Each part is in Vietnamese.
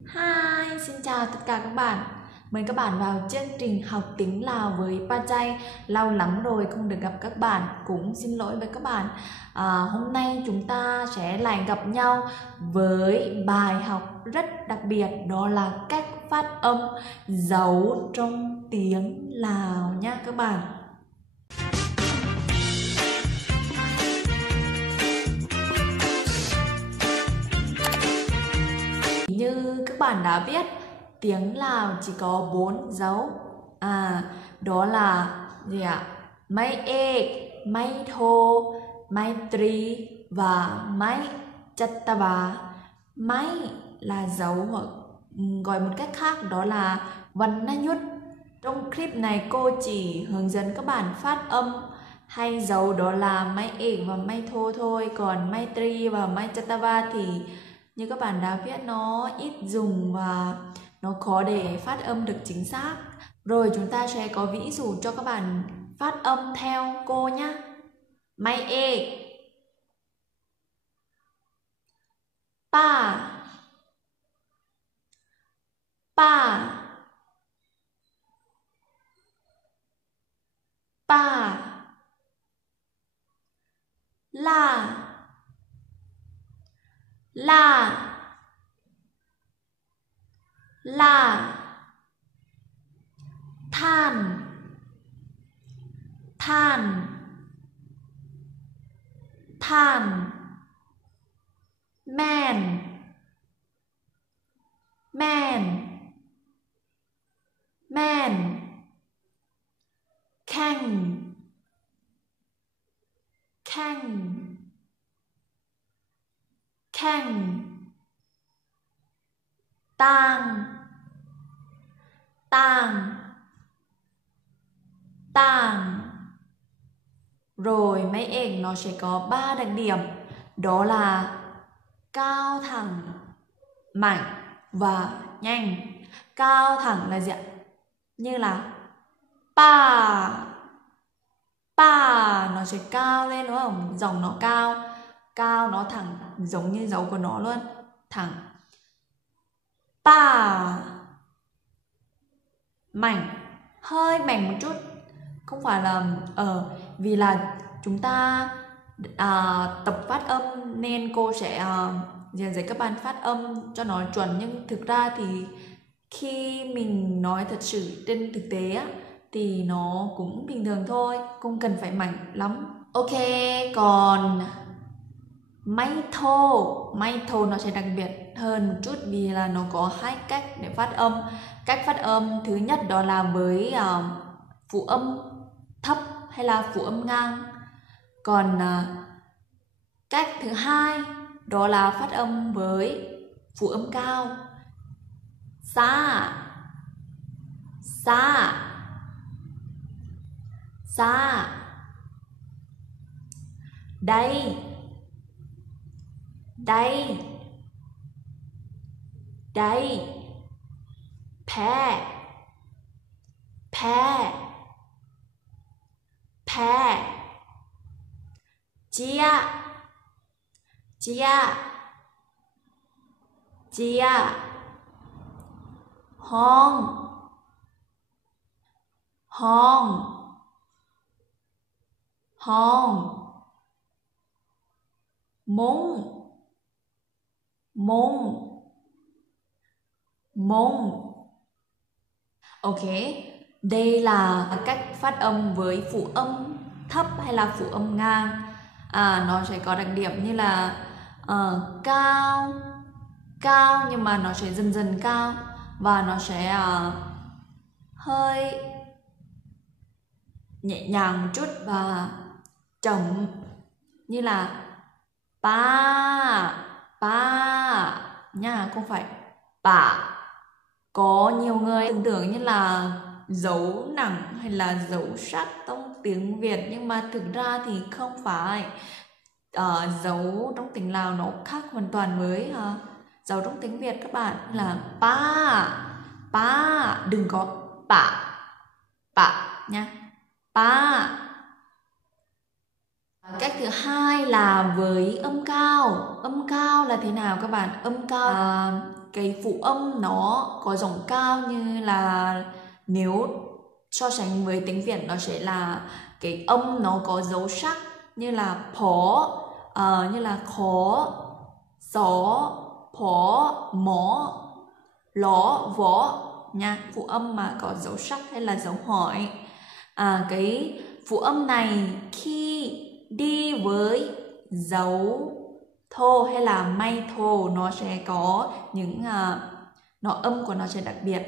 Hi, xin chào tất cả các bạn. Mời các bạn vào chương trình học tiếng Lào với Pachai. Lâu lắm rồi không được gặp các bạn, cũng xin lỗi với các bạn. Hôm nay chúng ta sẽ lại gặp nhau với bài học rất đặc biệt, đó là cách phát âm dấu trong tiếng Lào nha các bạn. Như các bạn đã biết, tiếng Lào chỉ có 4 dấu. Đó là gì ạ? Máy ê, máy thô, máy tri và máy chattava. Máy là dấu hoặc gọi một cách khác đó là vần na nhút. Trong clip này cô chỉ hướng dẫn các bạn phát âm hay dấu đó là máy ê và máy thô thôi, còn máy tri và máy chattava thì như các bạn đã biết nó ít dùng và nó khó để phát âm được chính xác. Rồi chúng ta sẽ có ví dụ cho các bạn phát âm theo cô nhé. Máy ê, pa, pa, pa, la, la, la, than, than, than, man, man, man, khanh, khanh, khanh, tang, tang, tang. Rồi máy ếch nó sẽ có 3 đặc điểm, đó là cao thẳng, mạnh và nhanh. Cao thẳng là gì ạ? Như là pa, pa nó sẽ cao lên đúng không? Giọng nó cao, cao nó thẳng giống như dấu của nó luôn, thẳng. Pa, mạnh, hơi mạnh một chút, không phải là vì là chúng ta tập phát âm nên cô sẽ dạy các bạn phát âm cho nó chuẩn, nhưng thực ra thì khi mình nói thật sự trên thực tế á, thì nó cũng bình thường thôi, không cần phải mạnh lắm. Ok, còn máy thô nó sẽ đặc biệt hơn một chút vì là nó có hai cách để phát âm. Cách phát âm thứ nhất đó là với phụ âm thấp hay là phụ âm ngang. Còn cách thứ hai đó là phát âm với phụ âm cao. Sa, sa, sa. Đây, đây, đây. Pè, pè, pè. Chia, chia, chia. Hong, hong, hong. Mông, mông, mông. Ok, đây là cách phát âm với phụ âm thấp hay là phụ âm ngang. Nó sẽ có đặc điểm như là cao, cao nhưng mà nó sẽ dần dần cao và nó sẽ hơi nhẹ nhàng một chút và trầm, như là pa, pa nha, không phải pa. Có nhiều người tưởng tượng như là dấu nặng hay là dấu sắc trong tiếng Việt, nhưng mà thực ra thì không phải. Dấu trong tiếng Lào nó khác hoàn toàn với dấu trong tiếng Việt các bạn, là pa, pa, đừng có pa, pa nha, pa, Cách thứ hai là với âm cao. Âm cao là thế nào các bạn? Âm cao cái phụ âm nó có giọng cao, như là nếu so sánh với tiếng Việt nó sẽ là cái âm nó có dấu sắc, như là phó, như là khó, gió, phó, mó, ló, vó nha. Phụ âm mà có dấu sắc hay là dấu hỏi. Cái phụ âm này khi đi với dấu thô hay là may thô nó sẽ có những nó âm của nó sẽ đặc biệt,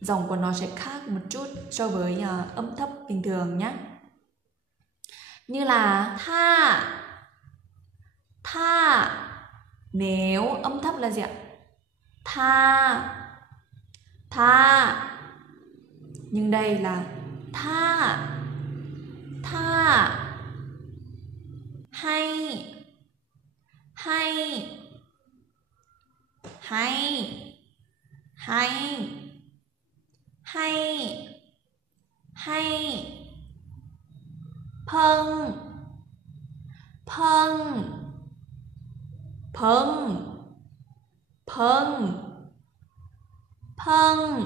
giọng của nó sẽ khác một chút so với âm thấp bình thường nhé. Như là tha, tha. Nếu âm thấp là gì ạ? Tha, tha. Nhưng đây là tha, tha. Hay, hay, hay, hay, hay, hay. Phân, phân, phân, phân, phân,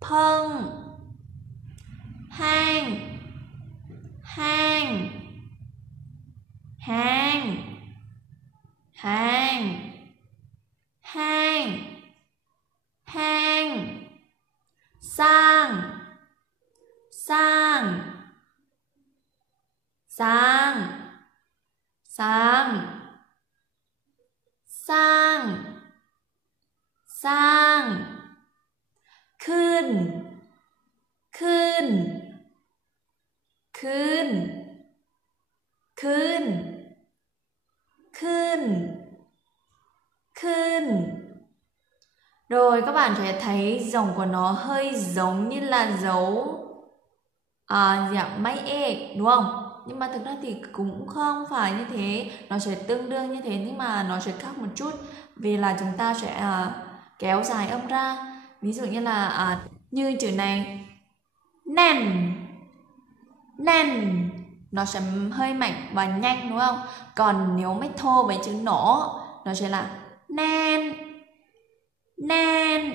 phân. Hang, hang, hang, hang, hang, hang. Sang, sang, sang, sang, sang, sang. Khưn, khưn, khưn, khưn, khưn, khưn. Rồi các bạn sẽ thấy giọng của nó hơi giống như là dấu dạng máy ê, đúng không? Nhưng mà thực ra thì cũng không phải như thế, nó sẽ tương đương như thế nhưng mà nó sẽ khác một chút, vì là chúng ta sẽ kéo dài âm ra. Ví dụ như là như chữ này nền, nền, nó sẽ hơi mạnh và nhanh, đúng không? Còn nếu mấy thô với chữ nổ nó sẽ là nen, nen,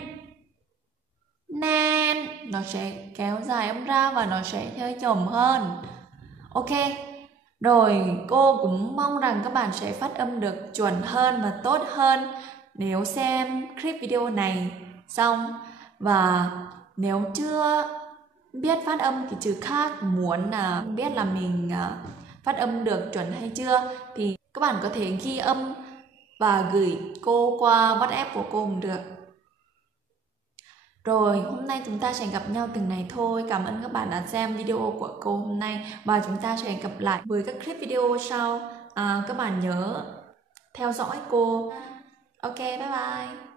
nen. Nó sẽ kéo dài âm ra và nó sẽ hơi chậm hơn. Ok, rồi cô cũng mong rằng các bạn sẽ phát âm được chuẩn hơn và tốt hơn nếu xem clip video này xong. Và nếu chưa biết phát âm cái chữ khác, muốn biết là mình phát âm được chuẩn hay chưa, thì các bạn có thể ghi âm và gửi cô qua WhatsApp của cô cũng được. Rồi, hôm nay chúng ta sẽ gặp nhau từng này thôi. Cảm ơn các bạn đã xem video của cô hôm nay. Và chúng ta sẽ gặp lại với các clip video sau. Các bạn nhớ theo dõi cô. Ok, bye bye.